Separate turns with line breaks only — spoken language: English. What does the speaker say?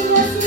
She was